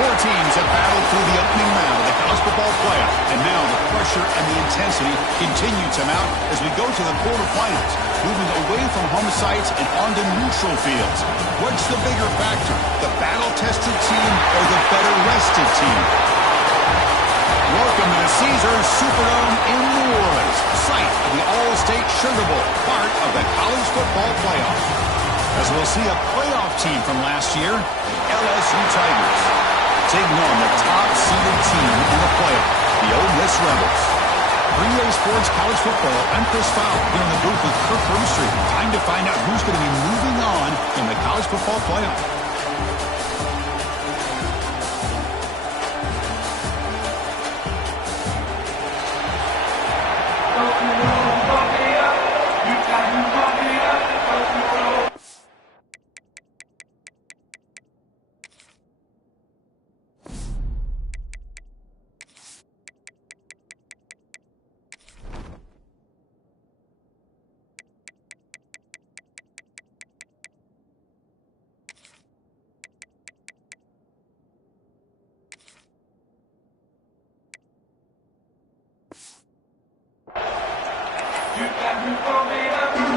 Four teams have battled through the opening round of the college football playoff, and now the pressure and the intensity continue to mount as we go to the quarterfinals, moving away from home sites and onto neutral fields. What's the bigger factor, the battle-tested team or the better-rested team? Welcome to the Caesars Superdome in New Orleans, site of the All-State Sugar Bowl, part of the college football playoff. As we'll see a playoff team from last year, LSU Tigers, taking on the top-seeded team in the playoff, the Ole Miss Rebels. For EA Sports College Football, I'm Chris Fowler here in the booth with Kirk Broomstreet. Time to find out who's going to be moving on in the college football playoff.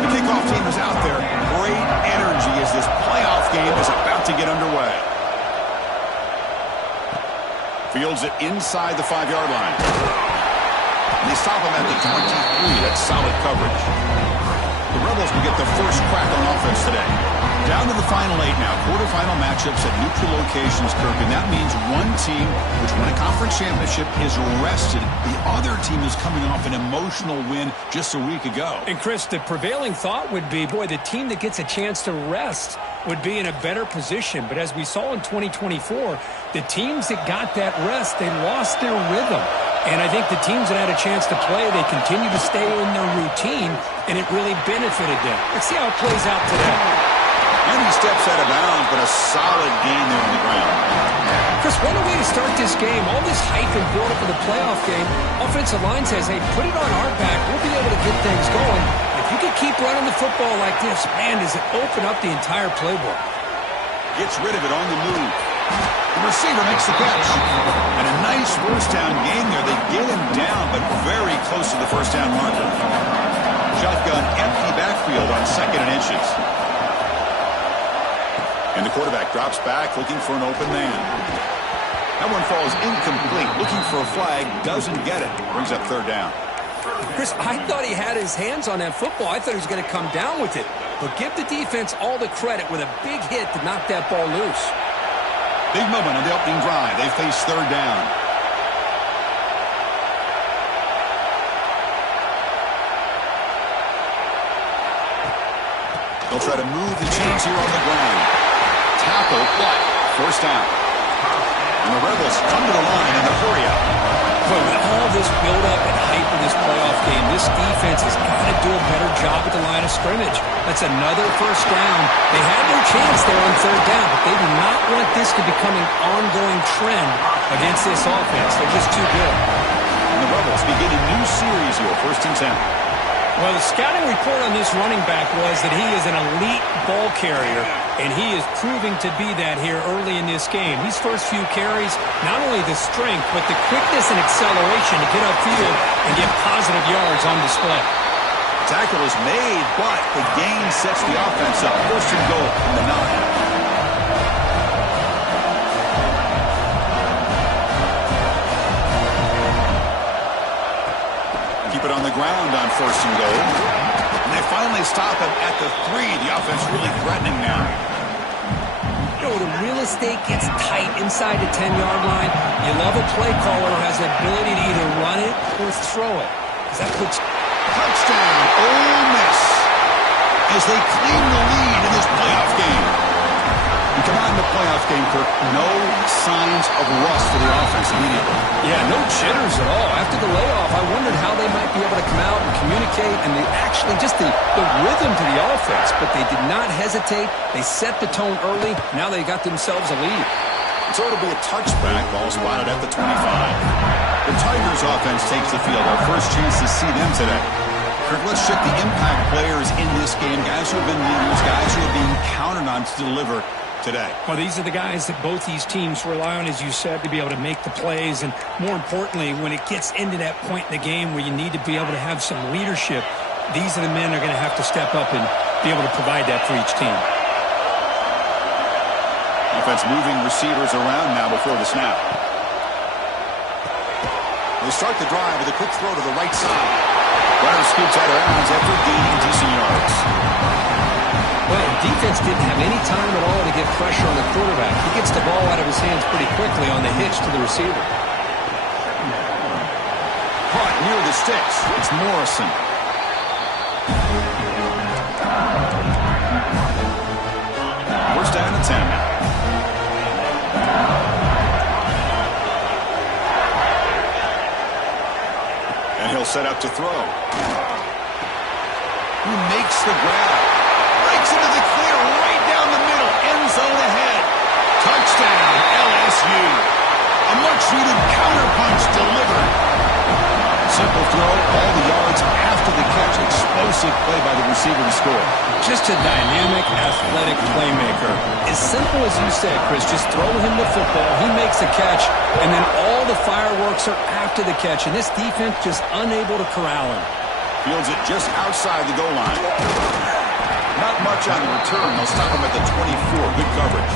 The kickoff team is out there. Great energy as this playoff game is about to get underway. Fields it inside the 5-yard line. And they stop him at the 23. That's solid coverage. The Rebels will get the first crack on offense today. Down to the final 8 now. Quarterfinal matchups at neutral locations, Kirk. And that means one team, which won a conference championship, is rested. The other team is coming off an emotional win just a week ago. And, Chris, the prevailing thought would be, boy, the team that gets a chance to rest would be in a better position. But as we saw in 2024, the teams that got that rest, they lost their rhythm. And I think the teams that had a chance to play, they continue to stay in their routine, and it really benefited them. Let's see how it plays out today. And he steps out of bounds, but a solid gain there on the ground. Chris, what a way to start this game. All this hype and build-up for the playoff game. Offensive line says, hey, put it on our back. We'll be able to get things going. If you can keep running the football like this, man, does it open up the entire playbook. Gets rid of it on the move. The receiver makes the catch. And a nice first down gain there. They get him down, but very close to the first down marker. Shotgun empty backfield on 2nd and inches. And the quarterback drops back looking for an open man. That one falls incomplete. Looking for a flag. Doesn't get it. Brings up 3rd down. Chris, I thought he had his hands on that football. I thought he was going to come down with it. But give the defense all the credit with a big hit to knock that ball loose. Big moment on the opening drive. They face 3rd down. They'll try to move the chains here on the ground. Tackle, but first down. And the Rebels come to the line in a hurry up. But with all this build-up and hype in this playoff game, this defense has got to do a better job at the line of scrimmage. That's another first down. They had their chance there on 3rd down, but they do not want this to become an ongoing trend against this offense. They're just too good. And the Rebels begin a new series here, 1st and 10. Well, the scouting report on this running back was that he is an elite ball carrier, and he is proving to be that here early in this game. These first few carries, not only the strength, but the quickness and acceleration to get upfield and get positive yards on display. Tackle is made, but the gain sets the offense up. 1st and goal from the 9. Keep it on the ground on 1st and goal. And they finally stop him at the 3. The offense really threatening now. You know, the real estate gets tight inside the 10-yard line. You love a play caller who has the ability to either run it or throw it. That puts touchdown, Ole Miss, as they claim the lead in this playoff game. We come out in the playoff game, Kirk, no signs of rust for the offense immediately. Yeah, no jitters at all. After the layoff, I wondered how they might be able to come out and communicate, and they actually just the rhythm to the offense, but they did not hesitate. They set the tone early. Now they got themselves a lead. So it'll be a touchback, ball spotted at the 25. The Tigers offense takes the field. Our first chance to see them today. Kirk, let's check the impact players in this game. Guys who have been leaders, guys who are being counted on to deliver. today. Well, these are the guys that both these teams rely on, as you said, to be able to make the plays. And more importantly, when it gets into that point in the game where you need to be able to have some leadership, these are the men that are going to have to step up and be able to provide that for each team. Defense moving receivers around now before the snap. They start the drive with a quick throw to the right side. Runner scoops out of bounds after gaining decent yards. Well, defense didn't have any time at all to get pressure on the quarterback. He gets the ball out of his hands pretty quickly on the hitch to the receiver. Caught near the sticks. It's Morrison. First down and 10 now. And he'll set up to throw. Who makes the grab? Breaks into the clear right down the middle. End zone ahead. Touchdown, LSU. A much-needed counterpunch delivered. Simple throw, all the yards after the catch. Explosive play by the receiver to score. Just a dynamic, athletic playmaker. As simple as you said, Chris, just throw him the football, he makes a catch, and then all the fireworks are after the catch, and this defense just unable to corral him. Fields it just outside the goal line. Not much on the return. They'll stop him at the 24. Good coverage.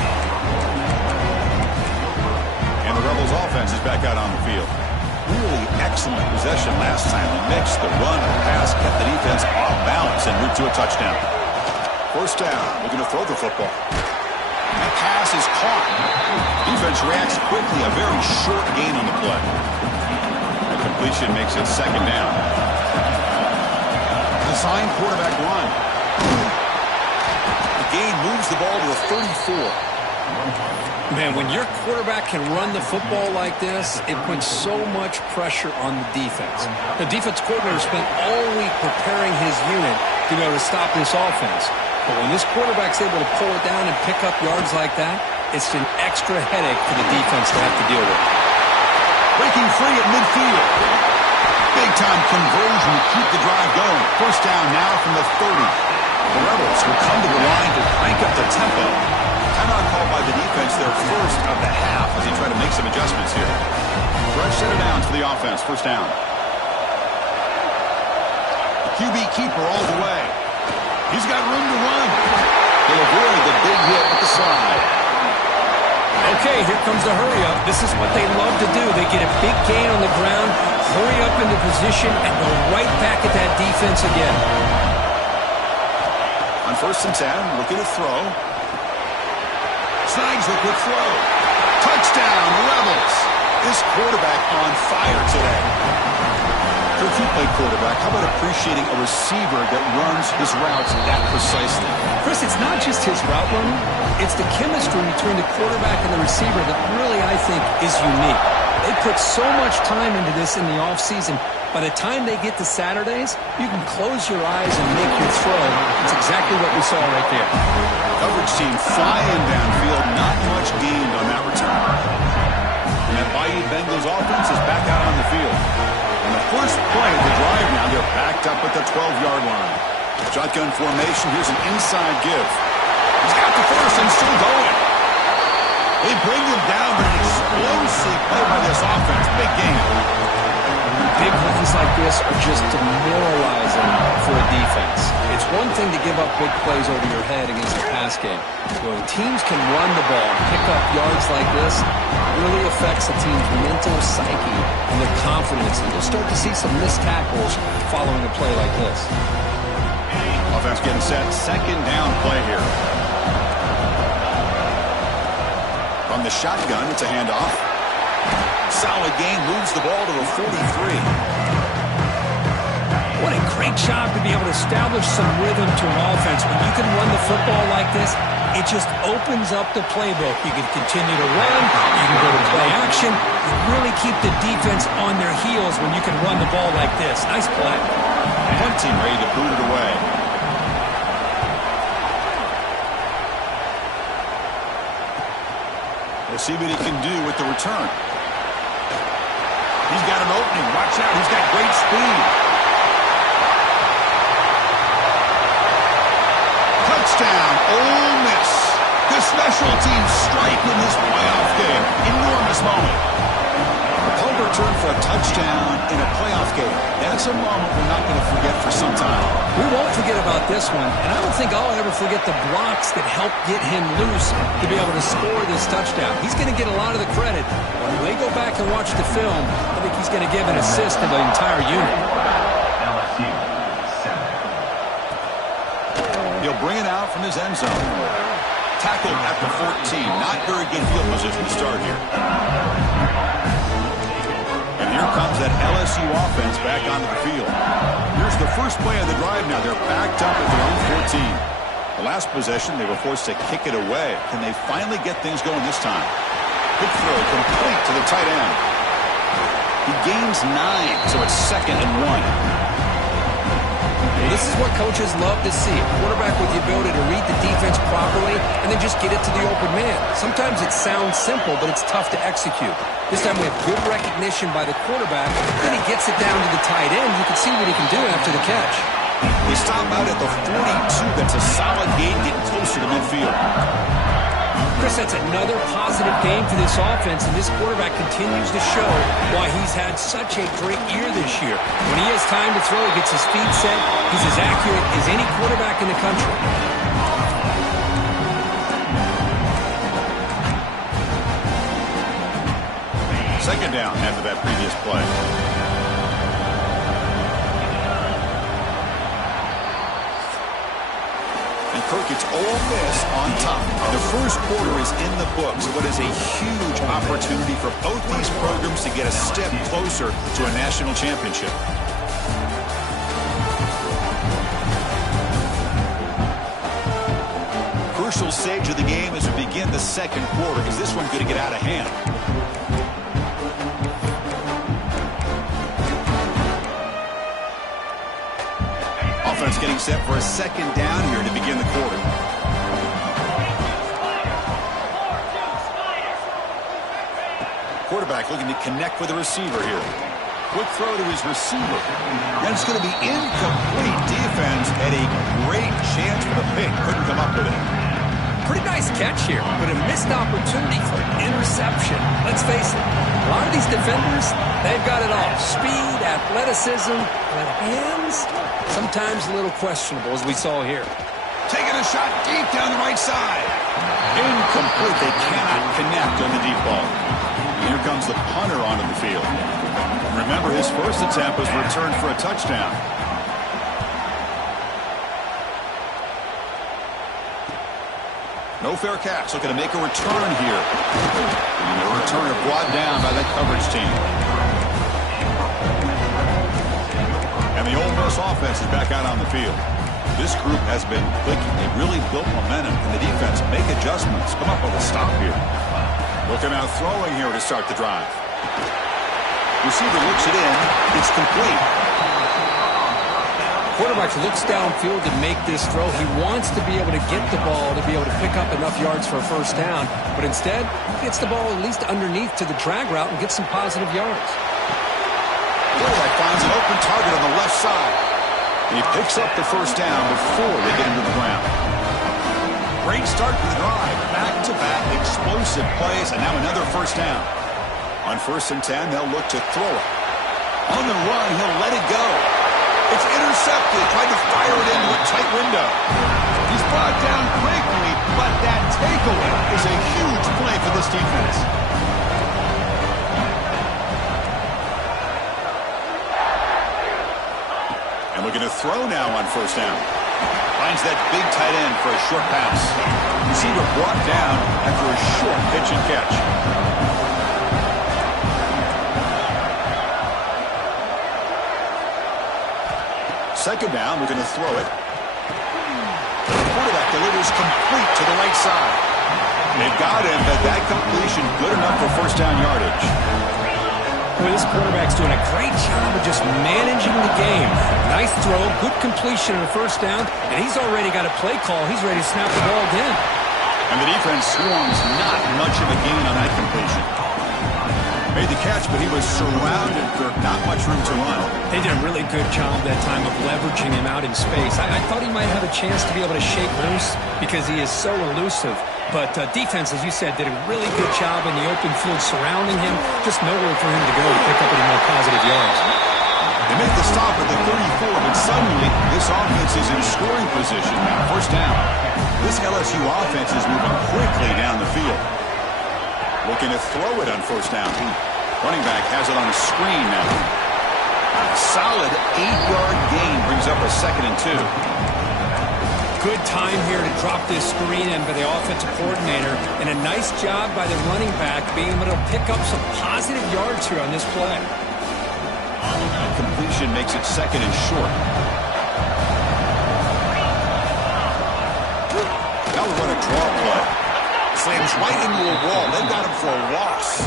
And the Rebels offense is back out on the field. Really excellent possession last time. The mix, the run, and the pass kept the defense off balance en route to a touchdown. First down, looking to throw the football. That pass is caught. Defense reacts quickly. A very short gain on the play. The completion makes it second down. Design quarterback run. The gain moves the ball to the 34. Man, when your quarterback can run the football like this, it puts so much pressure on the defense. The defense coordinator spent all week preparing his unit to be able to stop this offense. But when this quarterback's able to pull it down and pick up yards like that, it's an extra headache for the defense to have to deal with. Breaking free at midfield. Big-time conversion to keep the drive going. First down now from the 30. The Rebels will come to the line to crank up the tempo. Timeout called by the defense, their first of the half, as they try to make some adjustments here. Fresh set of downs for the offense. First down. The QB keeper all the way. He's got room to run. He'll avoid the big hit at the slide. Okay, here comes the hurry up. This is what they love to do. They get a big gain on the ground, hurry up into position, and go right back at that defense again. On first and 10, looking to throw. Snags the quick throw. Touchdown, Rebels. This quarterback on fire today. If you play quarterback, how about appreciating a receiver that runs his routes that precisely? Chris, it's not just his route running. It's the chemistry between the quarterback and the receiver that really, I think, is unique. They put so much time into this in the offseason. By the time they get to Saturdays, you can close your eyes and make your throw. It's exactly what we saw right there. Coverage team flying downfield. Not much gained on that return. And that Bayou Bengals offense is back out on the field. And the first play of the drive now, they're backed up at the 12-yard line. Shotgun formation. Here's an inside give. He's got the first and still going. They bring him down, but an explosive play by this offense. Big game. Big runs like this are just demoralizing for a defense. It's one thing to give up big plays over your head against the pass game. When teams can run the ball and pick up yards like this, it really affects a team's mental psyche and their confidence. And you'll start to see some missed tackles following a play like this. Offense getting set. Second down play here. From the shotgun, it's a handoff. Solid gain, moves the ball to the 43. What a great job to be able to establish some rhythm to an offense. When you can run the football like this, it just opens up the playbook. You can continue to run, you can go to play action, you really keep the defense on their heels when you can run the ball like this. Nice play. One team ready to boot it away. We'll see what he can do with the return. He's got an opening. Watch out. He's got great speed. Touchdown, Ole Miss. This special teams strike in this playoff game. Enormous moment. A punt return for a touchdown in a playoff game. That's a moment we're not going to forget for some time. We won't forget about this one, and I don't think I'll ever forget the blocks that helped get him loose to be able to score this touchdown. He's going to get a lot of the credit. When they go back and watch the film, I think he's going to give an assist to the entire unit. He'll bring it out from his end zone. Tackled at the 14. Not very good field position to start here. And here comes that LSU offense back onto the field. Here's the first play of the drive now. They're backed up at their own 14. The last possession, they were forced to kick it away. Can they finally get things going this time? Good throw, complete to the tight end. He gains 9, so it's 2nd and 1. This is what coaches love to see. A quarterback with the ability to read the defense properly and then just get it to the open man. Sometimes it sounds simple, but it's tough to execute. This time we have good recognition by the quarterback. Then he gets it down to the tight end. You can see what he can do after the catch. They stop out at the 42. That's a solid gain, getting closer to midfield. Chris, that's another positive game for this offense, and this quarterback continues to show why he's had such a great year this year. When he has time to throw, he gets his feet set. He's as accurate as any quarterback in the country. Second down after that previous play. Kirk, it's Ole Miss on top. The first quarter is in the books. What is a huge opportunity for both these programs to get a step closer to a national championship. Crucial stage of the game as we begin the second quarter. Is this one going to get out of hand? Offense getting set for a second down here to begin the quarter. Quarterback looking to connect with the receiver here. Quick throw to his receiver. And it's going to be incomplete. Defense had a great chance for the pick. Couldn't come up with it. Pretty nice catch here, but a missed opportunity for interception. Let's face it, a lot of these defenders, they've got it all. Speed, athleticism, but hands, sometimes a little questionable, as we saw here. Taking a shot deep down the right side. Incomplete. They cannot connect on the deep ball. And here comes the punter onto the field. Remember, his first attempt was returned for a touchdown. No fair catch. Looking to make a return here. And the returner brought down by that coverage team. And the Ole Miss offense is back out on the field. This group has been clicking. They really built momentum. And the defense make adjustments. Come up with a stop here. Looking out throwing here to start the drive. Receiver looks it in. It's complete. Quarterback looks downfield to make this throw. He wants to be able to get the ball to be able to pick up enough yards for a first down. But instead, he gets the ball at least underneath to the drag route and gets some positive yards. Quarterback finds an open target on the left side. And he picks up the first down before they get into the ground. Great start to the drive. Back-to-back explosive plays, and now another first down. On 1st and 10, they'll look to throw it. On the run, he'll let it go. It's intercepted. Tried to fire it into a tight window. He's brought down quickly, but that takeaway is a huge play for this defense. And looking to throw now on 1st down. Finds that big tight end for a short pass. Receiver brought down after a short pitch and catch. Second down, we're going to throw it. The quarterback delivers complete to the right side. They've got him, but that completion good enough for first down yardage. Well, this quarterback's doing a great job of just managing the game. Nice throw, good completion on the first down, and he's already got a play call. He's ready to snap the ball again. And the defense swarms not much of a gain on that completion. Made the catch, but he was surrounded, Kirk. Not much room to run. They did a really good job that time of leveraging him out in space. I thought he might have a chance to be able to shake loose because he is so elusive. But defense, as you said, did a really good job in the open field surrounding him. Just nowhere for him to go to pick up any more positive yards. They make the stop at the 34, but suddenly this offense is in scoring position now. First down. This LSU offense is moving quickly down the field. Looking to throw it on first down. Running back has it on a screen now. A solid 8-yard gain brings up a 2nd and 2. Good time here to drop this screen in by the offensive coordinator, and a nice job by the running back being able to pick up some positive yards here on this play. Completion makes it 2nd and short. Now we run a draw play. Slams right into a wall. They've got him for a loss.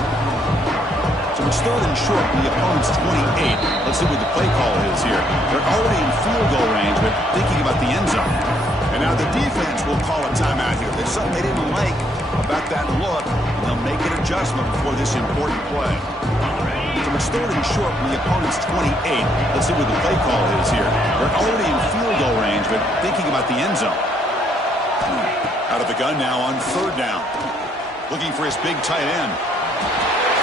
So it's 3rd and short from the opponent's 28. Let's see what the play call is here. They're already in field goal range, but thinking about the end zone. And now the defense will call a timeout here. There's something they didn't like about that look, and they'll make an adjustment before this important play. So it's 3rd and short from the opponent's 28. Let's see what the play call is here. They're already in field goal range, but thinking about the end zone. Out of the gun now on 3rd down. Looking for his big tight end.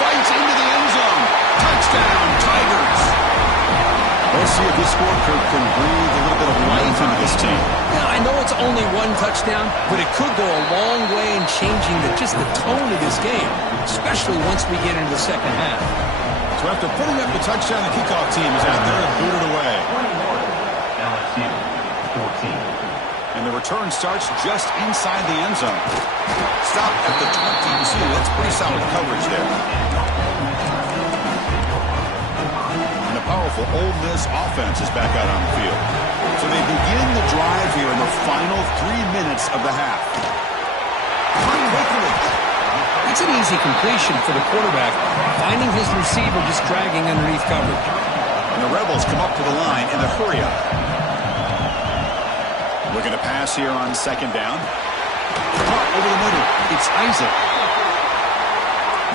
Fights into the end zone. Touchdown, Tigers. Let's see if this score can breathe a little bit of life into this team. Yeah, I know it's only one touchdown, but it could go a long way in changing just the tone of this game, especially once we get into the second half. So after putting up the touchdown, the kickoff team is out there and booted away. LSU 14. And the return starts just inside the end zone. Stop at the 22. That's pretty solid coverage there. And the powerful Ole Miss offense is back out on the field. So they begin the drive here in the final 3 minutes of the half. It's an easy completion for the quarterback, finding his receiver just dragging underneath coverage. And the Rebels come up to the line in the hurry-up. Looking to pass here on 2nd down. Caught over the middle. It's Isaac.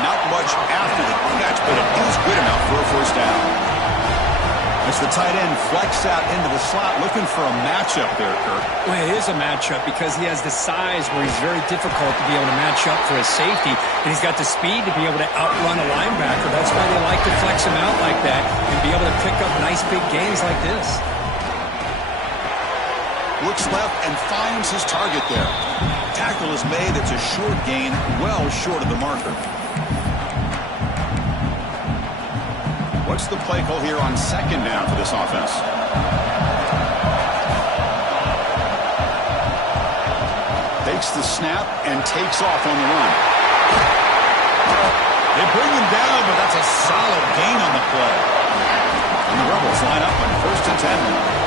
Not much after the catch, but it is good enough for a first down. As the tight end flex out into the slot, looking for a matchup there, Kirk. Well, it is a matchup because he has the size where he's very difficult to be able to match up for his safety, and he's got the speed to be able to outrun a linebacker. That's why they like to flex him out like that and be able to pick up nice big gains like this. Looks left and finds his target there. Tackle is made. It's a short gain, well short of the marker. What's the play call here on 2nd down for this offense? Takes the snap and takes off on the run. They bring him down, but that's a solid gain on the play. And the Rebels line up on 1st and 10.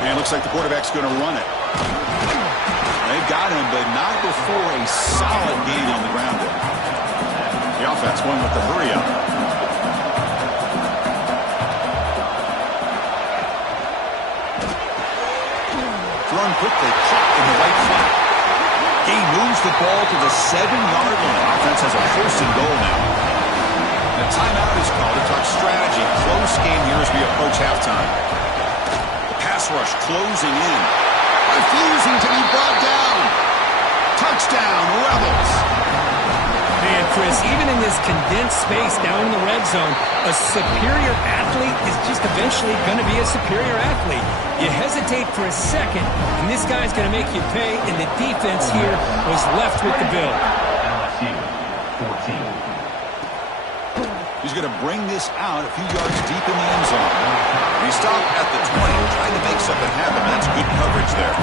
And it looks like the quarterback's going to run it. They've got him, but not before a solid gain on the ground there. The offense going with the hurry-up. Thrown quickly, caught in the right flat. He moves the ball to the 7-yard line. Offense has a 1st and goal now. The timeout is called to talk strategy. Close game here as we approach halftime. Rush closing in, refusing to be brought down. Touchdown, Rebels. Man, Chris, even in this condensed space down in the red zone, a superior athlete is just eventually going to be a superior athlete. You hesitate for a second, and this guy's going to make you pay, and the defense here was left with the bill. LSU 14. He's going to bring this out a few yards deep in the end zone. He stopped at the 20, trying to make something happen. That's good coverage there.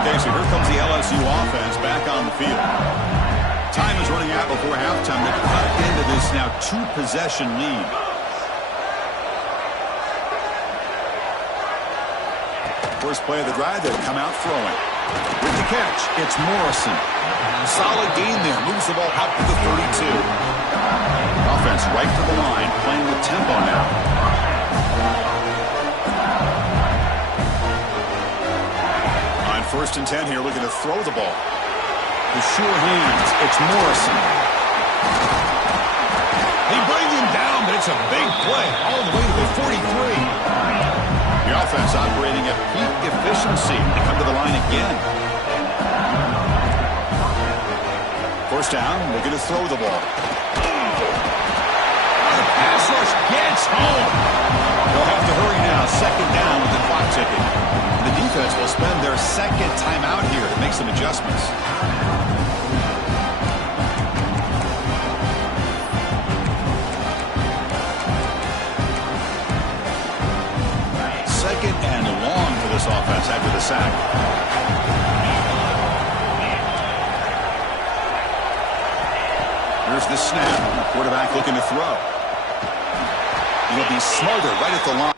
Okay, so here comes the LSU offense back on the field. Time is running out before halftime. They've cut into this now 2-possession lead. First play of the drive, they've come out throwing. With the catch, it's Morrison. Solid gain there. Moves the ball out to the 32. Offense right to the line, playing with tempo now. On 1st and 10 here, looking to throw the ball. With sure hands, it's Morrison. They bring him down, but it's a big play all the way to the 43. The offense operating at peak efficiency. They come to the line again. First down, they're going to throw the ball. The pass rush gets home. They'll have to hurry now. Second down with the clock ticking. The defense will spend their second timeout here to make some adjustments. Second and long for this offense after the sack. Here's the snap. The quarterback looking to throw. It'll be Smarter right at the line.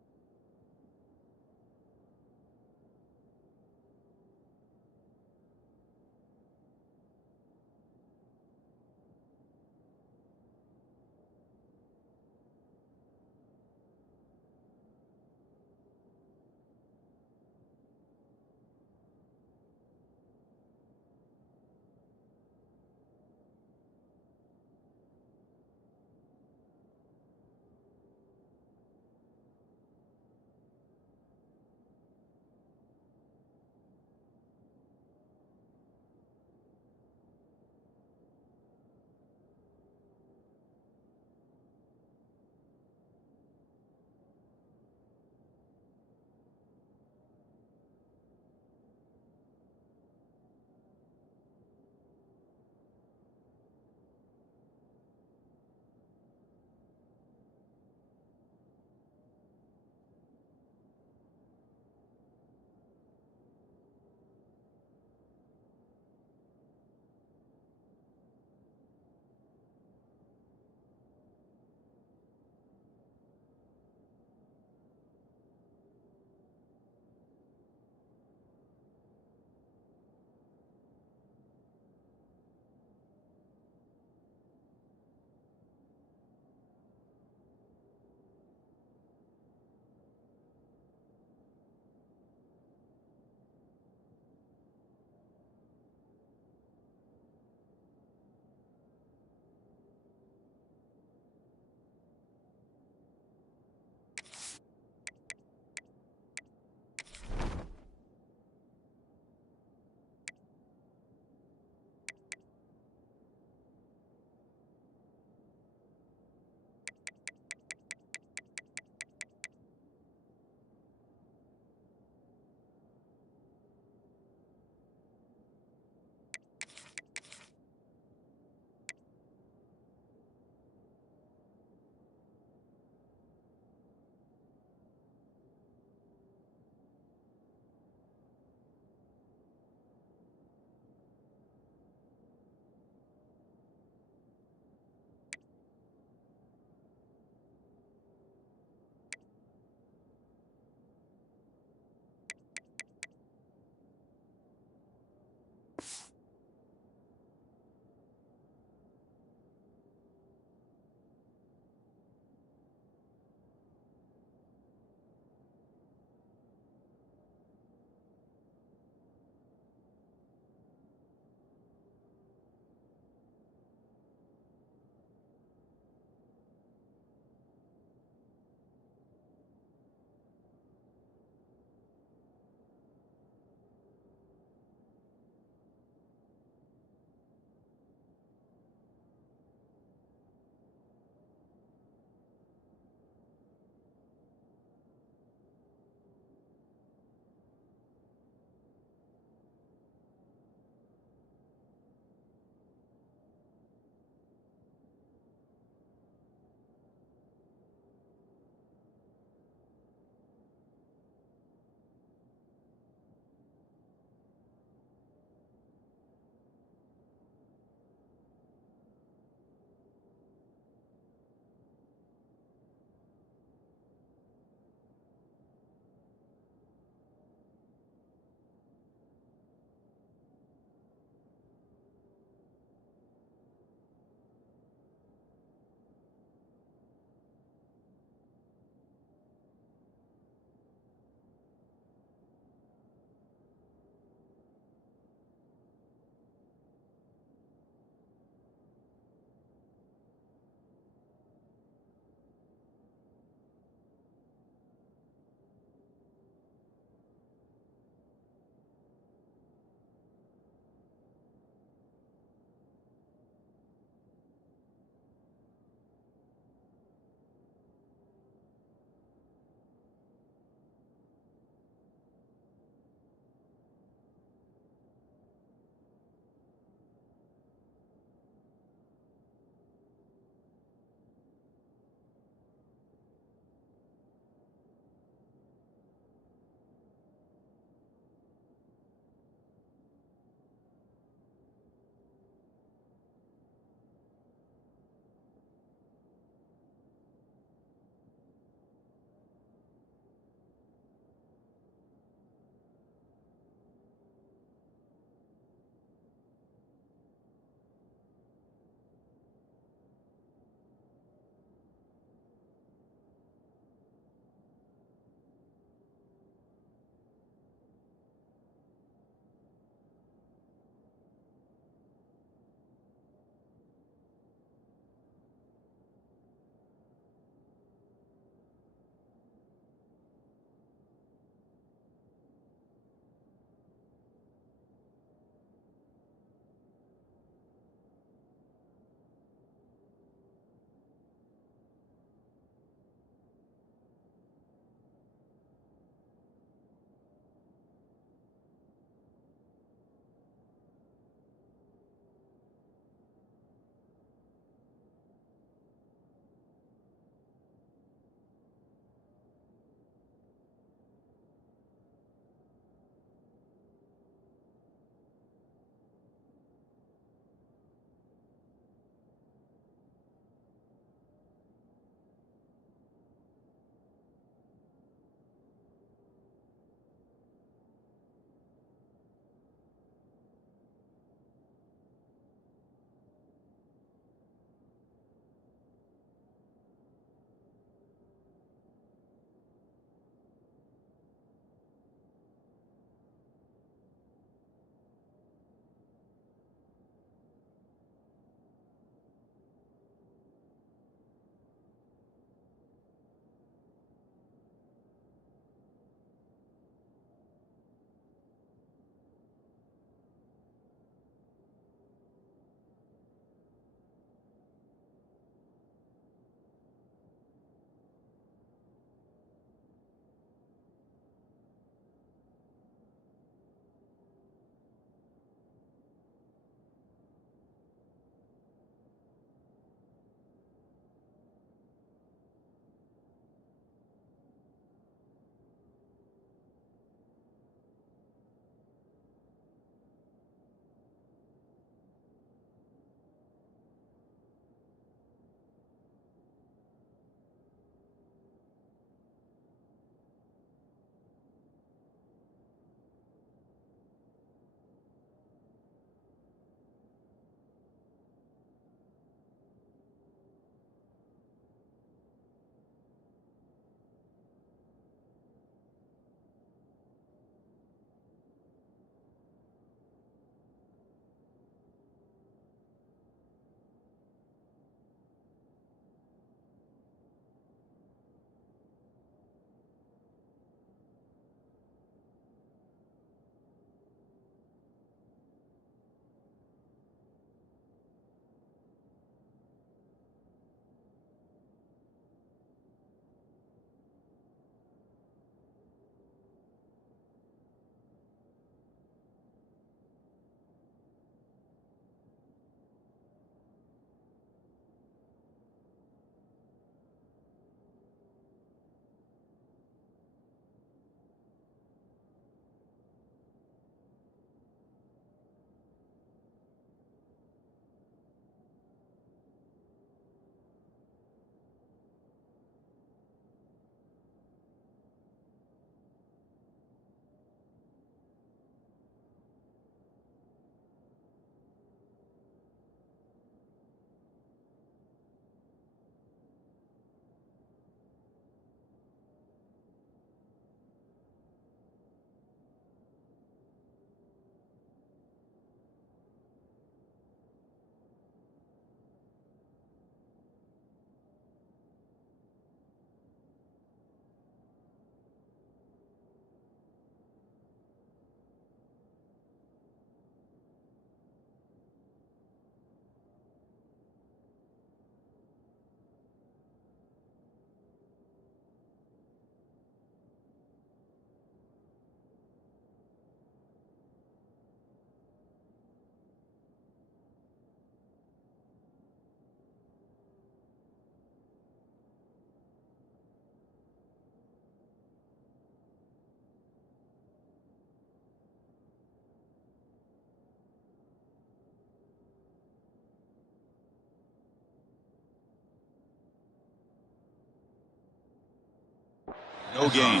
no gain.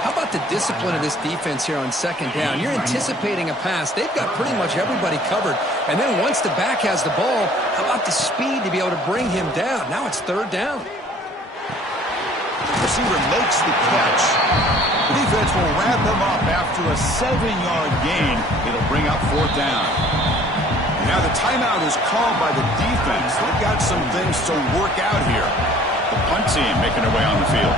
How about the discipline of this defense here on second down? You're anticipating a pass. They've got pretty much everybody covered. And then once the back has the ball, how about the speed to be able to bring him down? Now it's third down. The receiver makes the catch. The defense will wrap him up after a 7-yard gain. It'll bring up fourth down. Now the timeout is called by the defense. They've got some things to work out here. The punt team making their way on the field.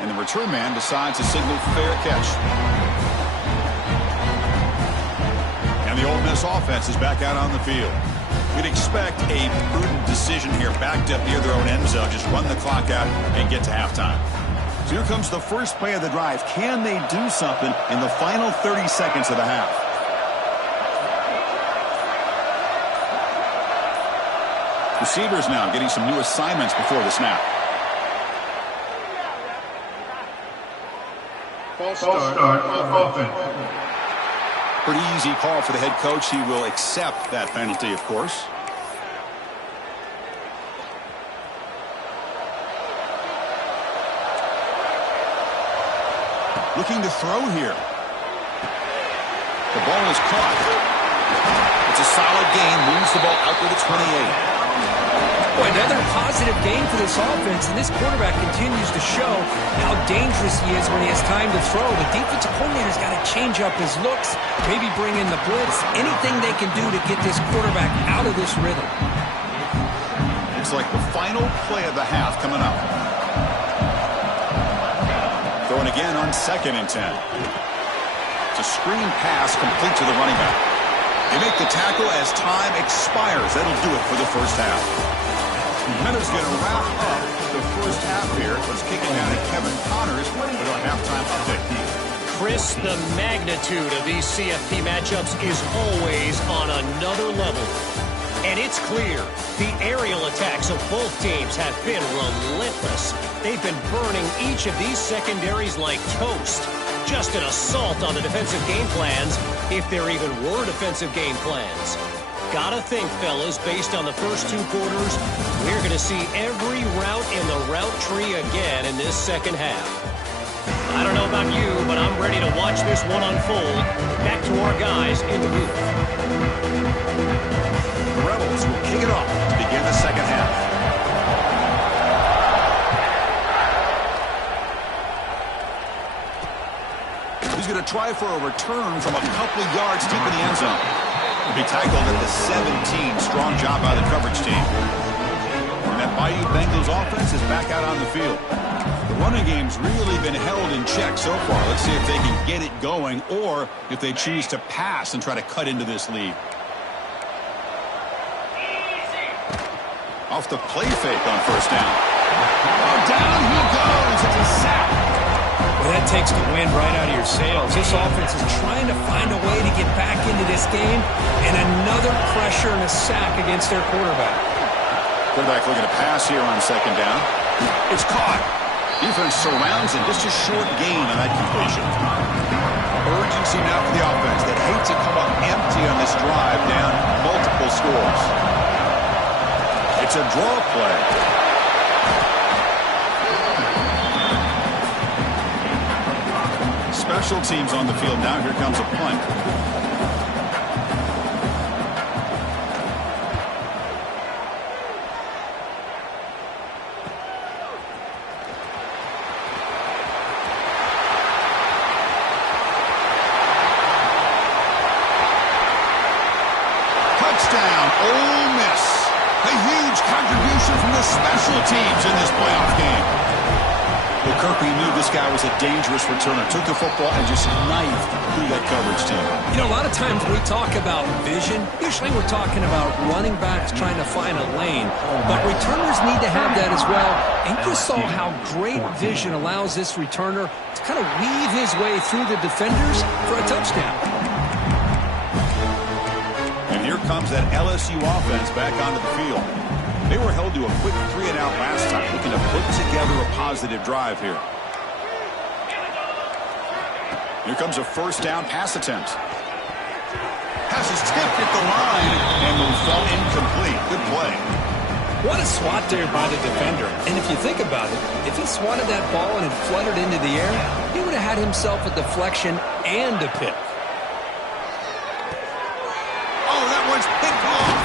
And the return man decides to signal fair catch. And the Ole Miss offense is back out on the field. We'd expect a prudent decision here, backed up near their own end zone. Just run the clock out and get to halftime. So here comes the first play of the drive. Can they do something in the final 30 seconds of the half? Receivers now getting some new assignments before the snap. False start on offense. Pretty easy call for the head coach. He will accept that penalty, of course. Looking to throw here. The ball is caught. It's a solid gain. Moves the ball out to the 28. Boy, another positive game for this offense, and this quarterback continues to show how dangerous he is when he has time to throw. The defensive coordinator's got to change up his looks, maybe bring in the blitz, anything they can do to get this quarterback out of this rhythm. It's like the final play of the half coming up. Throwing again on 2nd and 10. It's a screen pass complete to the running back. They make the tackle as time expires. That'll do it for the first half. Minutes going to wrap up the first half here. Let's kick it down to Kevin Connors with our halftime update. Chris, the magnitude of these CFP matchups is always on another level. And it's clear, the aerial attacks of both teams have been relentless. They've been burning each of these secondaries like toast. Just an assault on the defensive game plans, if there even were defensive game plans. Gotta think, fellas, based on the first 2 quarters, we're going to see every route in the route tree again in this second half. I don't know about you, but I'm ready to watch this one unfold. Back to our guys in the booth. The Rebels will kick it off to begin the second half. He's going to try for a return from a couple of yards deep in the end zone. He'll be tackled at the 17. Strong job by the coverage team. And that Bayou Bengals offense is back out on the field. The running game's really been held in check so far. Let's see if they can get it going or if they choose to pass and try to cut into this lead. Off the play fake on first down. Oh, down he goes. It's a sack. Well, that takes the wind right out of your sails. This offense is trying to find a way to get back into this game, and another pressure and a sack against their quarterback. Quarterback looking to pass here on second down. It's caught. Defense surrounds it. Just a short gain on that completion. Urgency now for the offense. They hate to come up empty on this drive, down multiple scores. It's a draw play. Special teams on the field now. Here comes a punt. Touchdown, Ole Miss. A huge contribution from the special teams in this playoff game. Well, Kirby knew this guy was a dangerous returner. Took the football and just knifed through that coverage team. You know, a lot of times we talk about vision. Usually we're talking about running backs trying to find a lane. But returners need to have that as well. And you saw how great vision allows this returner to kind of weave his way through the defenders for a touchdown. And here comes that LSU offense back onto the field. They were held to a quick 3-and-out last time, looking to put together a positive drive here. Here comes a first down pass attempt. Pass is tipped at the line. throwing move fell incomplete. Good play. What a swat there by the defender. And if you think about it, if he swatted that ball and it fluttered into the air, he would have had himself a deflection and a pick. Oh, that one's picked off.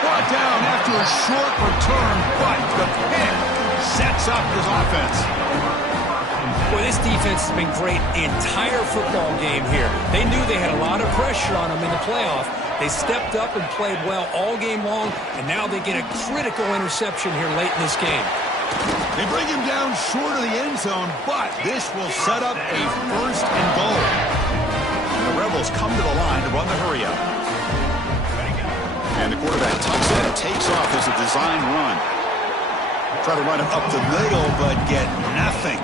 Brought down after a short return, but the pick sets up his offense. Boy, this defense has been great the entire football game here. They knew they had a lot of pressure on them in the playoff. They stepped up and played well all game long, and now they get a critical interception here late in this game. They bring him down short of the end zone, but this will set up a first and goal. And the Rebels come to the line to run the hurry up. And the quarterback tucks in and takes off as a design run. Try to run it up the middle, but get nothing.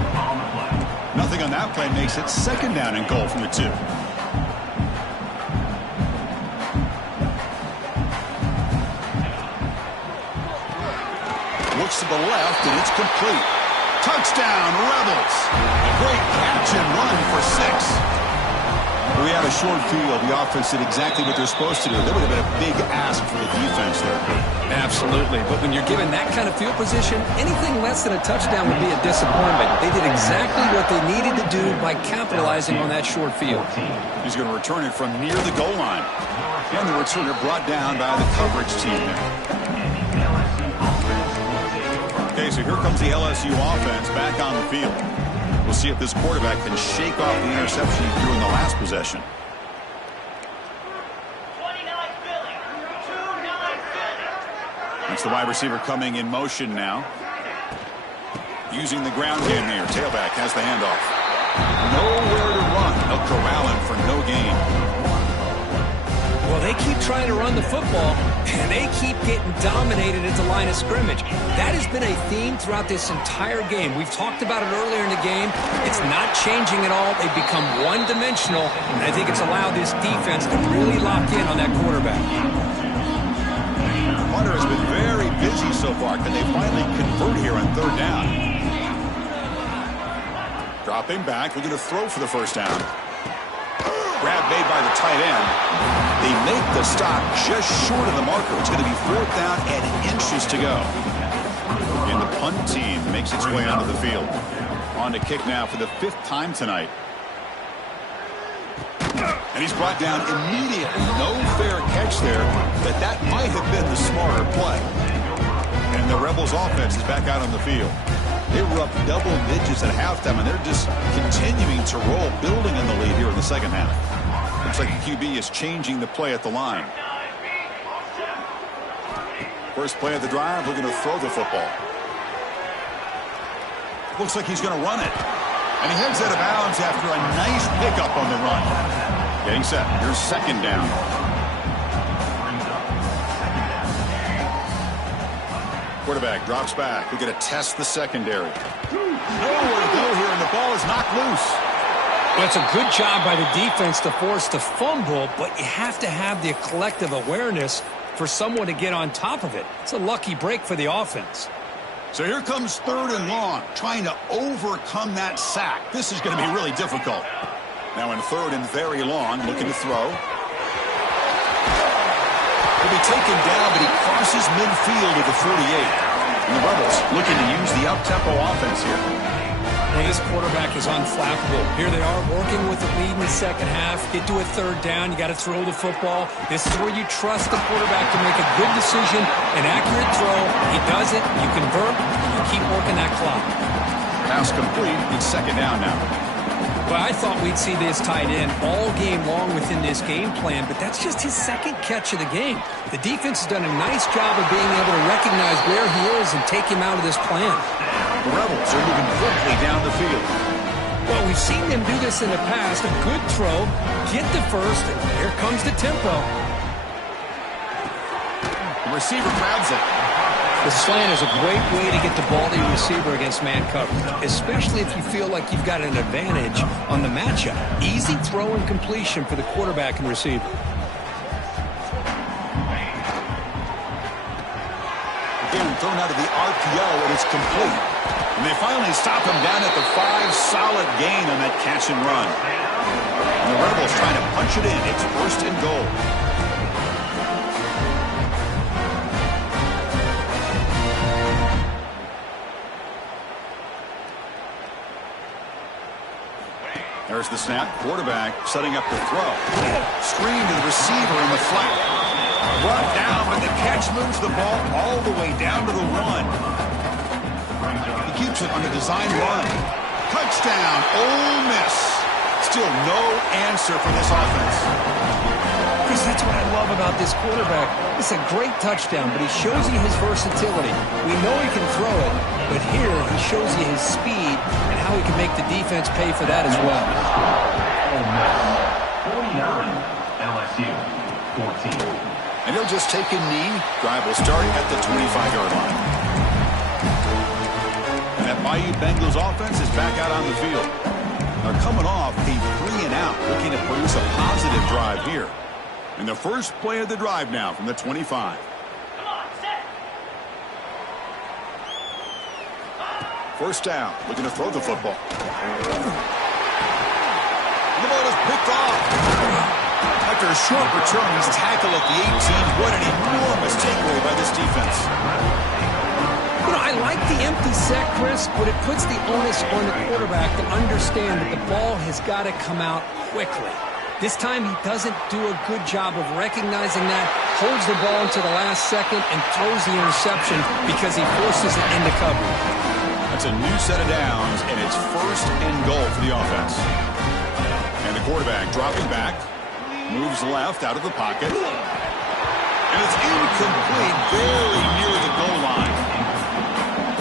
Nothing on that play makes it second down and goal from the 2. Looks to the left, and it's complete. Touchdown, Rebels. A great catch and run for 6. We had a short field. The offense did exactly what they're supposed to do. That would have been a big ask for the defense there. Absolutely. But when you're given that kind of field position, anything less than a touchdown would be a disappointment. They did exactly what they needed to do by capitalizing on that short field. He's going to return it from near the goal line. And the returner brought down by the coverage team there. Okay, so here comes the LSU offense back on the field. We'll see if this quarterback can shake off the interception he threw in the last possession. It's the wide receiver coming in motion now. Using the ground game here. Tailback has the handoff. Nowhere to run. They'll corral him for no gain. Well, they keep trying to run the football, and they keep getting dominated at the line of scrimmage. That has been a theme throughout this entire game. We've talked about it earlier in the game. It's not changing at all. They've become one-dimensional, and I think it's allowed this defense to really lock in on that quarterback. Hunter has been very busy so far. Can they finally convert here on third down? Dropping back, looking to throw for the first down. Grab made by the tight end. They make the stop just short of the marker. It's going to be 4th down and inches to go. And the punt team makes its way onto the field. On to kick now for the 5th time tonight. And he's brought down immediately. No fair catch there, but that might have been the smarter play. And the Rebels offense is back out on the field. They were up double digits at halftime, and they're just continuing to roll, building on the lead here in the second half. Looks like the QB is changing the play at the line. First play of the drive, looking to throw the football. Looks like he's going to run it. And he heads out of bounds after a nice pickup on the run. Getting set. Here's second down. Quarterback drops back. We're going to test the secondary. Nowhere to go here, and the ball is knocked loose. Well, it's a good job by the defense to force the fumble, but you have to have the collective awareness for someone to get on top of it. It's a lucky break for the offense. So here comes 3rd and long, trying to overcome that sack. This is going to be really difficult. Now in 3rd and very long, looking to throw. He'll be taken down, but he crosses midfield at the 48. And the Rebels looking to use the up-tempo offense here. Well, this quarterback is unflappable. Here they are working with the lead in the second half. Get to a 3rd down. You got to throw the football. This is where you trust the quarterback to make a good decision, an accurate throw. He does it. You convert. You keep working that clock. Pass complete. It's second down now. Well, I thought we'd see this tight end all game long within this game plan, but that's just his second catch of the game. The defense has done a nice job of being able to recognize where he is and take him out of this plan. The Rebels are moving quickly down the field. Well, we've seen them do this in the past. A good throw, get the first, and here comes the tempo. The receiver grabs it. The slant is a great way to get the ball to your receiver against man coverage, especially if you feel like you've got an advantage on the matchup. Easy throw and completion for the quarterback and receiver. Again, thrown out of the RPO, and it's complete. And they finally stop him down at the 5. Solid gain on that catch and run. And the Rebels trying to punch it in. It's 1st and goal. There's the snap. Quarterback setting up the throw. Screen to the receiver in the flat. Brought down, but the catch moves the ball all the way down to the 1. He keeps it on a design run. Touchdown, Ole Miss. Still no answer for this offense. Chris, that's what I love about this quarterback. It's a great touchdown, but he shows you his versatility. We know he can throw it, but here he shows you his speed and how he can make the defense pay for that as well. 49, LSU, 14. And he'll just take a knee. Drive will start at the 25-yard line. And that Bayou Bengals offense is back out on the field. They're coming off a 3-and-out, looking to produce a positive drive here. And the first play of the drive now from the 25. First down, looking to throw the football. The ball is picked off. After a short return, he's tackled at the 18. What an enormous takeaway by this defense. You know, I like the empty set, Chris, but it puts the onus on the quarterback to understand that the ball has got to come out quickly. This time he doesn't do a good job of recognizing that, holds the ball until the last second, and throws the interception because he forces it into coverage. That's a new set of downs, and it's 1st and goal for the offense. And the quarterback dropping back, moves left out of the pocket, and it's incomplete, barely near the goal line.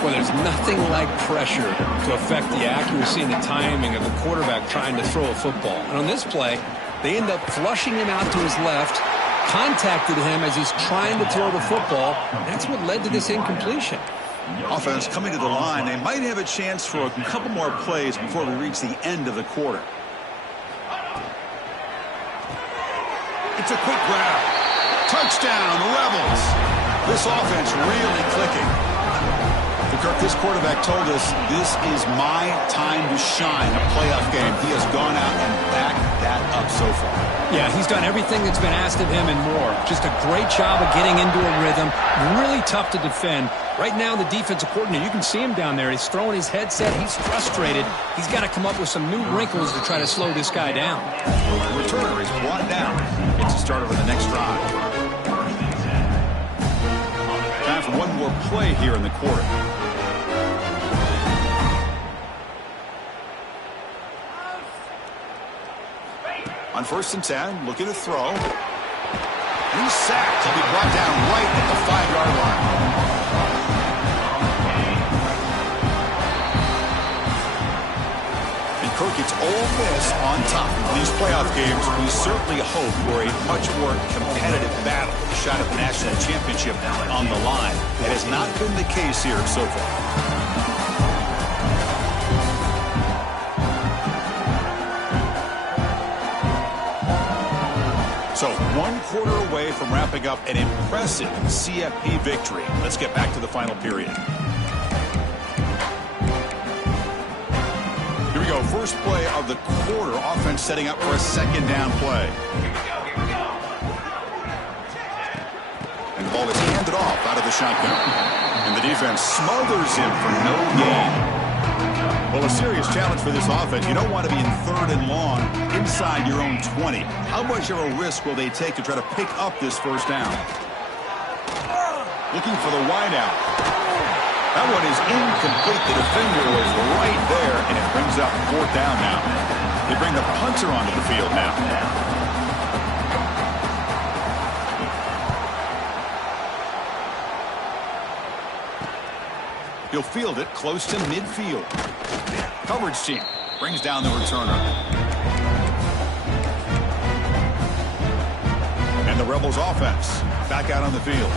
Well, there's nothing like pressure to affect the accuracy and the timing of the quarterback trying to throw a football. And on this play, they end up flushing him out to his left, contacted him as he's trying to throw the football. That's what led to this incompletion. Offense coming to the line. They might have a chance for a couple more plays before we reach the end of the quarter. It's a quick grab. Touchdown, Rebels. This offense really clicking. Kirk, this quarterback told us this is my time to shine, a playoff game. He has gone out and backed that up so far. Yeah, he's done everything that's been asked of him and more. Just a great job of getting into a rhythm. Really tough to defend. Right now, the defensive coordinator, you can see him down there. He's throwing his headset. He's frustrated. He's got to come up with some new wrinkles to try to slow this guy down. The returner is brought down. It's a start over the next drive. Time for one more play here in the quarter. On 1st and 10, looking to throw. He's sacked. He'll be brought down right at the 5-yard line. And Kirk, it's Ole Miss on top. In these playoff games, we certainly hope for a much more competitive battle. A shot at the national championship on the line. That has not been the case here so far. So 1 quarter away from wrapping up an impressive CFP victory. Let's get back to the final period. Here we go. First play of the quarter. Offense setting up for a 2nd down play. And the ball is handed off out of the shotgun. And the defense smothers him for no gain. Well, a serious challenge for this offense. You don't want to be in 3rd and long inside your own 20. How much of a risk will they take to try to pick up this 1st down? Looking for the wideout. That one is incomplete. The defender was right there, and it brings up 4th down now. They bring the punter onto the field now. He'll field it close to midfield. Coverage team brings down the returner. And the Rebels offense back out on the field.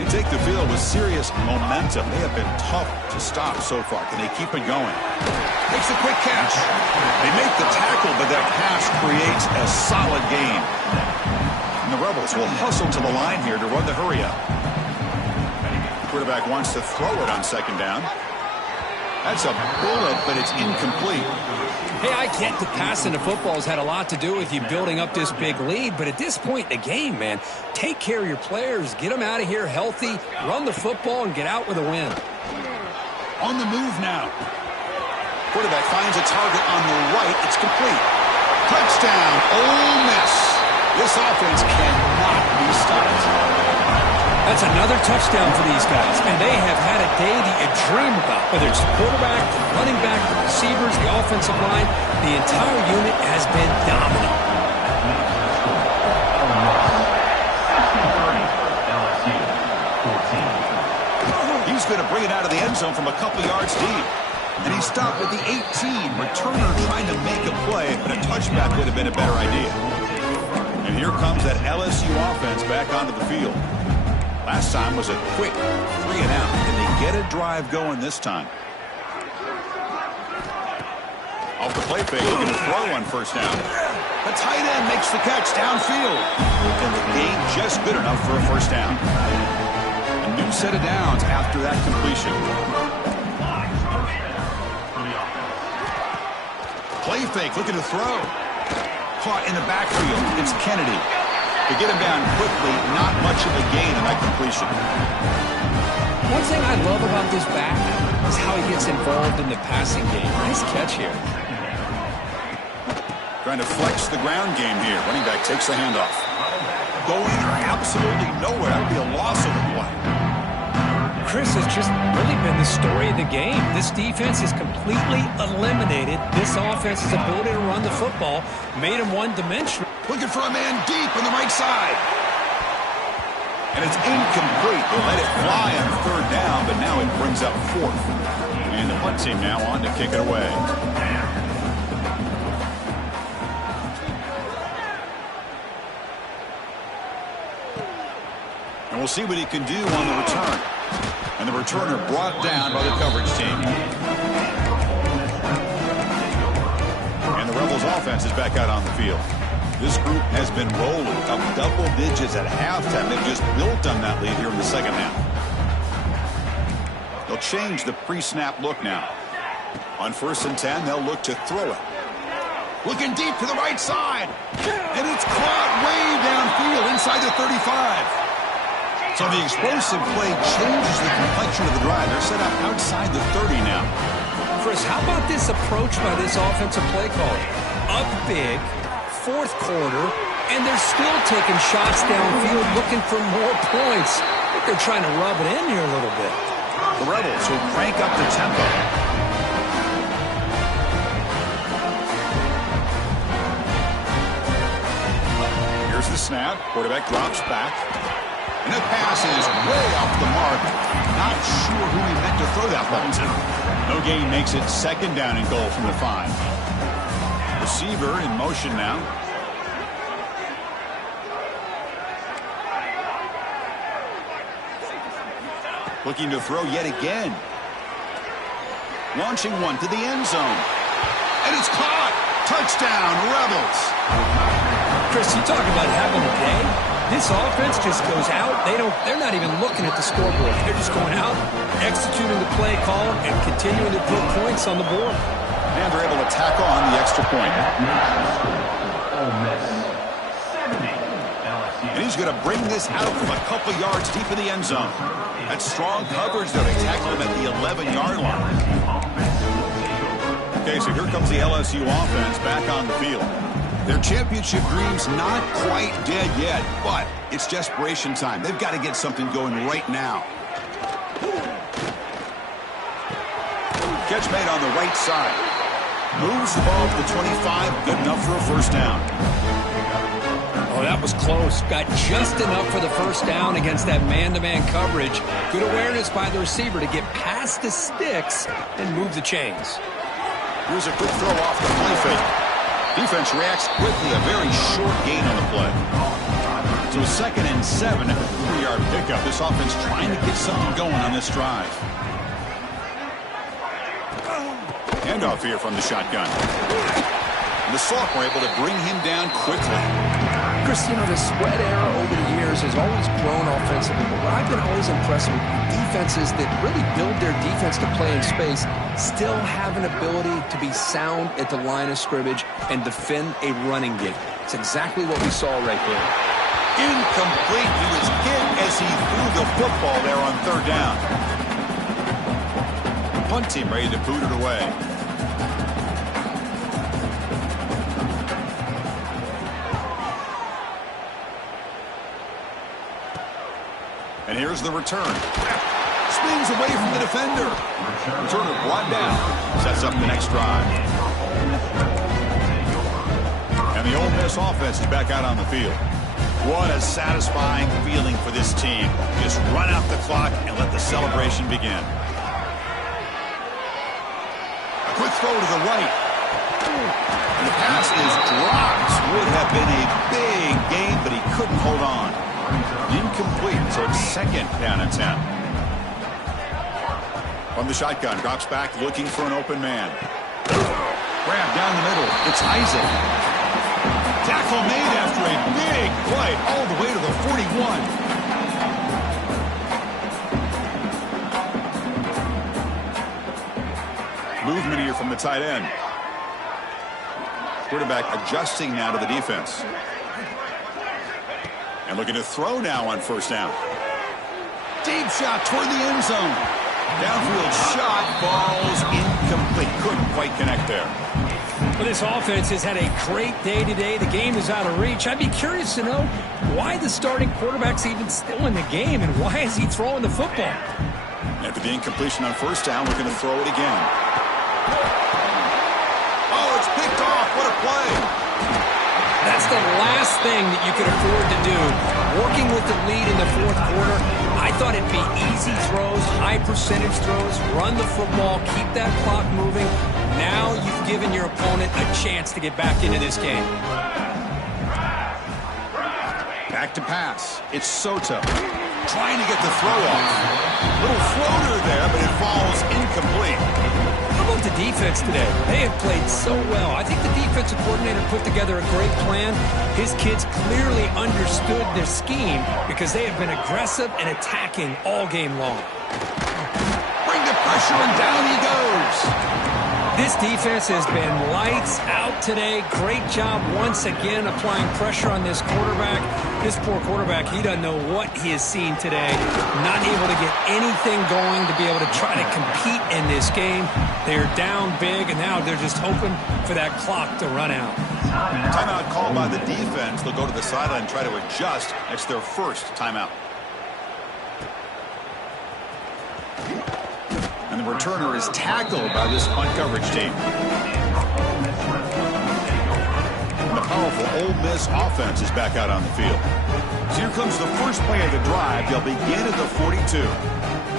They take the field with serious momentum. They have been tough to stop so far. Can they keep it going? Takes a quick catch. They make the tackle, but that pass creates a solid gain. And the Rebels will hustle to the line here to run the hurry up. Quarterback wants to throw it on 2nd down. That's a bullet, but it's incomplete. Hey, I get that passing the football has had a lot to do with you building up this big lead, but at this point in the game, man, take care of your players, get them out of here healthy, run the football, and get out with a win. On the move now. Quarterback finds a target on the right. It's complete. Touchdown, Ole Miss. This offense cannot be stopped. That's another touchdown for these guys, and they have had a day that you dream about. Whether it's the quarterback, the running back, the receivers, the offensive line, the entire unit has been dominant. He's going to bring it out of the end zone from a couple yards deep. And he stopped at the 18. Returner trying to make a play, but a touchback would have been a better idea. And here comes that LSU offense back onto the field. Last time was a quick 3-and-out. Can they get a drive going this time? Off the play fake, looking to throw on first down. The tight end makes the catch downfield. And the game just good enough for a first down. A new set of downs after that completion. Play fake, looking to throw. Caught in the backfield. It's Kennedy. To get him down quickly, not much of a gain in that completion. One thing I love about this back is how he gets involved in the passing game. Nice catch here. Trying to flex the ground game here. Running back takes the handoff. Going absolutely nowhere. That would be a loss of the play. Chris, has just really been the story of the game. This defense has completely eliminated this offense's ability to run the football, made him one-dimensional. Looking for a man deep on the right side. And it's incomplete. They let it fly on third down, but now it brings up fourth. And the punt team now on to kick it away. And we'll see what he can do on the return. And the returner brought down by the coverage team. And the Rebels offense is back out on the field. This group has been rolling up double digits at halftime. They've just built on that lead here in the second half. They'll change the pre-snap look now. On 1st and 10, they'll look to throw it. Looking deep to the right side. And it's caught way downfield inside the 35. So the explosive play changes the complexion of the drive. They're set up outside the 30 now. Chris, how about this approach by this offensive play caller? Up big, fourth quarter, and they're still taking shots downfield looking for more points. I think they're trying to rub it in here a little bit. The Rebels will crank up the tempo. Here's the snap. Quarterback drops back. And the pass is way off the mark. Not sure who he meant to throw that ball to. No gain makes it second down and goal from the 5. Receiver in motion now. Looking to throw yet again. Launching one to the end zone. And it's caught. Touchdown, Rebels. Chris, you talk about having a day. This offense just goes out. They're not even looking at the scoreboard. They're just going out, executing the play call, and continuing to put points on the board. And they're able to tack on the extra point. And he's going to bring this out from a couple yards deep in the end zone. That's strong coverage, though. They tackle him at the 11-yard line. Okay, so here comes the LSU offense back on the field. Their championship dreams not quite dead yet, but it's desperation time. They've got to get something going right now. Catch made on the right side. Moves the ball to the 25, good enough for a first down. Oh, that was close. Got just enough for the first down against that man-to-man coverage. Good awareness by the receiver to get past the sticks and move the chains. Here's a quick throw off the play fake. Defense reacts quickly, a very short gain on the play. So 2nd and 7 at the 3-yard pickup. This offense trying to get something going on this drive. Handoff here from the shotgun. And the sophomore able to bring him down quickly. Chris, you know, the spread era over the years has always grown offensively, but what I've been always impressed with defenses that really build their defense to play in space still have an ability to be sound at the line of scrimmage and defend a running game. It's exactly what we saw right there. Incomplete. He was hit as he threw the football there on 3rd down. Punt team ready to boot it away. And here's the return. Spins away from the defender. Returner brought down. Sets up the next drive. And the Ole Miss offense is back out on the field. What a satisfying feeling for this team. Just run out the clock and let the celebration begin. A quick throw to the right. And the pass is dropped. Would have been a big gain, but he couldn't hold on. Incomplete, so it's second down and 10. From the shotgun, drops back looking for an open man. Grab down the middle. It's Isaac. Tackle made after a big play all the way to the 41. Movement here from the tight end. Quarterback adjusting now to the defense. And looking to throw now on first down. Deep shot toward the end zone. Downfield shot, falls incomplete. Couldn't quite connect there. Well, this offense has had a great day today. The game is out of reach. I'd be curious to know why the starting quarterback's even still in the game and why is he throwing the football? After the incompletion on first down, looking to throw it again. Oh, it's picked off. What a play. That's the last thing that you could afford to do. Working with the lead in the fourth quarter, I thought it'd be easy throws, high percentage throws, run the football, keep that clock moving. Now you've given your opponent a chance to get back into this game. Back to pass. It's Soto. Trying to get the throw off. Little floater there, but it falls incomplete. How about the defense today? They have played so well. I think the defensive coordinator put together a great plan. His kids clearly understood their scheme because they have been aggressive and attacking all game long. Bring the pressure and down he goes. This defense has been lights out today. Great job once again applying pressure on this quarterback. This poor quarterback, he doesn't know what he has seen today. Not able to get anything going to be able to try to compete in this game. They're down big, and now they're just hoping for that clock to run out. Timeout called by the defense. They'll go to the sideline and try to adjust. That's their first timeout. And the returner is tackled by this punt coverage team. And the powerful Ole Miss offense is back out on the field. So here comes the first play of the drive. They'll begin at the 42.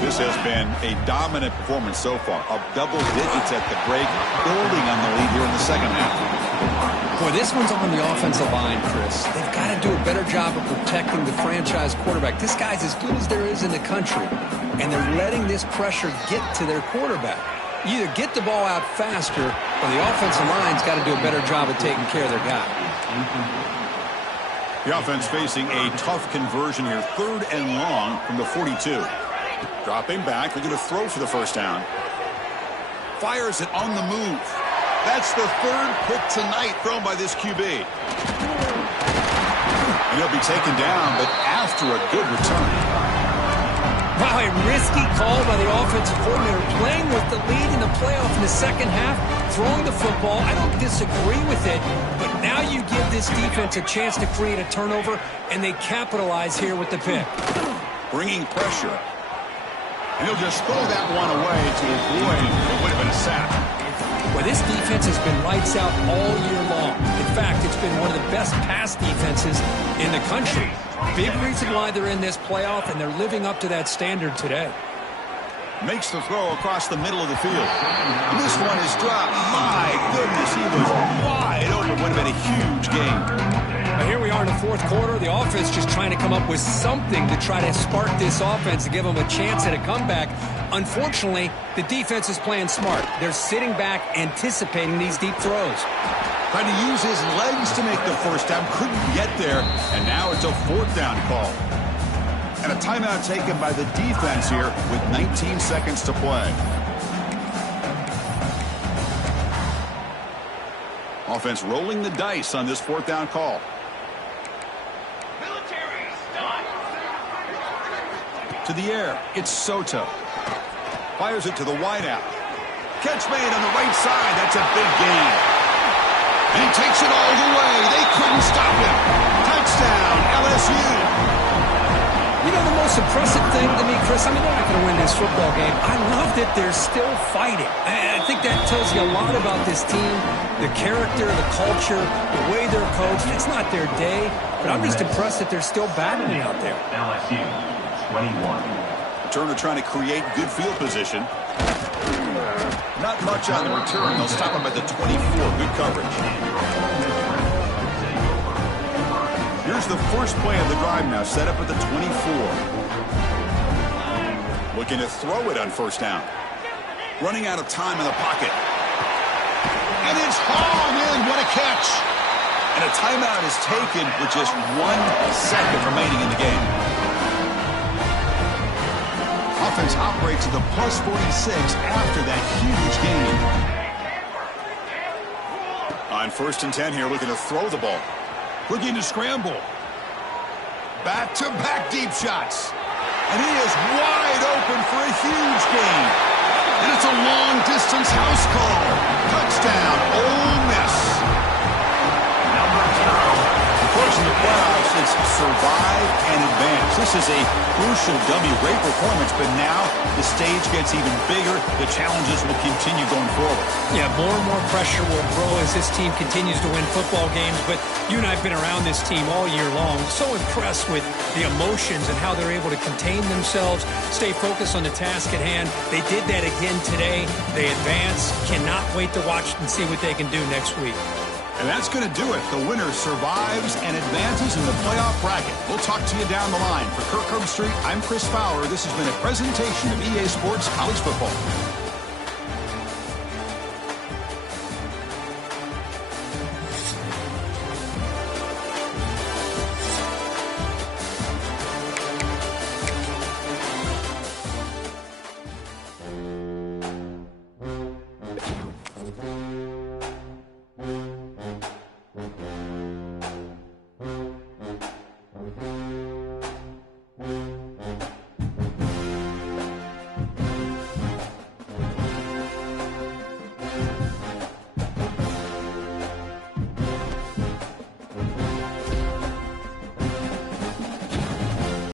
This has been a dominant performance so far. Up double digits at the break, building on the lead here in the second half. Boy, this one's on the offensive line, Chris. They've got to do a better job of protecting the franchise quarterback. This guy's as good as there is in the country, and they're letting this pressure get to their quarterback. You either get the ball out faster, or the offensive line's got to do a better job of taking care of their guy. The offense facing a tough conversion here. 3rd and long from the 42. Dropping back, looking to throw for the first down. Fires it on the move. That's the 3rd pick tonight thrown by this QB. And he'll be taken down, but after a good return. Wow, a risky call by the offensive coordinator, playing with the lead in the playoff in the second half, throwing the football. I don't disagree with it, but now you give this defense a chance to create a turnover, and they capitalize here with the pick. Bringing pressure. And he'll just throw that one away to avoid what would have been a sack. Well, this defense has been lights out all year long. In fact, it's been one of the best pass defenses in the country. Big reason why they're in this playoff, and they're living up to that standard today. Makes the throw across the middle of the field. And this one is dropped. My goodness, he was wide open. Would have been a huge game. Now here we are in the fourth quarter. The offense just trying to come up with something to try to spark this offense to give them a chance at a comeback. Unfortunately, the defense is playing smart. They're sitting back, anticipating these deep throws. Trying to use his legs to make the first down. Couldn't get there. And now it's a 4th down call. And a timeout taken by the defense here with 19 seconds to play. Offense rolling the dice on this 4th down call. To the air, it's Soto. Fires it to the wideout. Catch made on the right side. That's a big gain. And he takes it all the way. They couldn't stop him. Touchdown, LSU. You know, the most impressive thing to me, Chris, I mean, they're not going to win this football game. I love that they're still fighting. I think that tells you a lot about this team, the character, the culture, the way they're coached. It's not their day, but I'm just impressed that they're still battling out there. LSU, 21. Turner trying to create good field position. Not much on the return. They'll stop him at the 24. Good coverage. Here's the first play of the drive now, set up at the 24. Looking to throw it on first down. Running out of time in the pocket. And it's hauled in. What a catch. And a timeout is taken with just 1 second remaining in the game. Offense operates at the plus 46 after that huge gain. On 1st and 10 here, looking to throw the ball. Looking to scramble. Back-to-back deep shots. And he is wide open for a huge gain. And it's a long-distance house call. Touchdown, Ole Miss. Of course, in the playoffs, it's survive and advance. This is a crucial W. Great performance, but now the stage gets even bigger. The challenges will continue going forward. Yeah, more and more pressure will grow as this team continues to win football games, but you and I have been around this team all year long. So impressed with the emotions and how they're able to contain themselves, stay focused on the task at hand. They did that again today. They advance. Cannot wait to watch and see what they can do next week. And that's going to do it. The winner survives and advances in the playoff bracket. We'll talk to you down the line. For Kirk Herbstreit, I'm Chris Fowler. This has been a presentation of EA Sports College Football.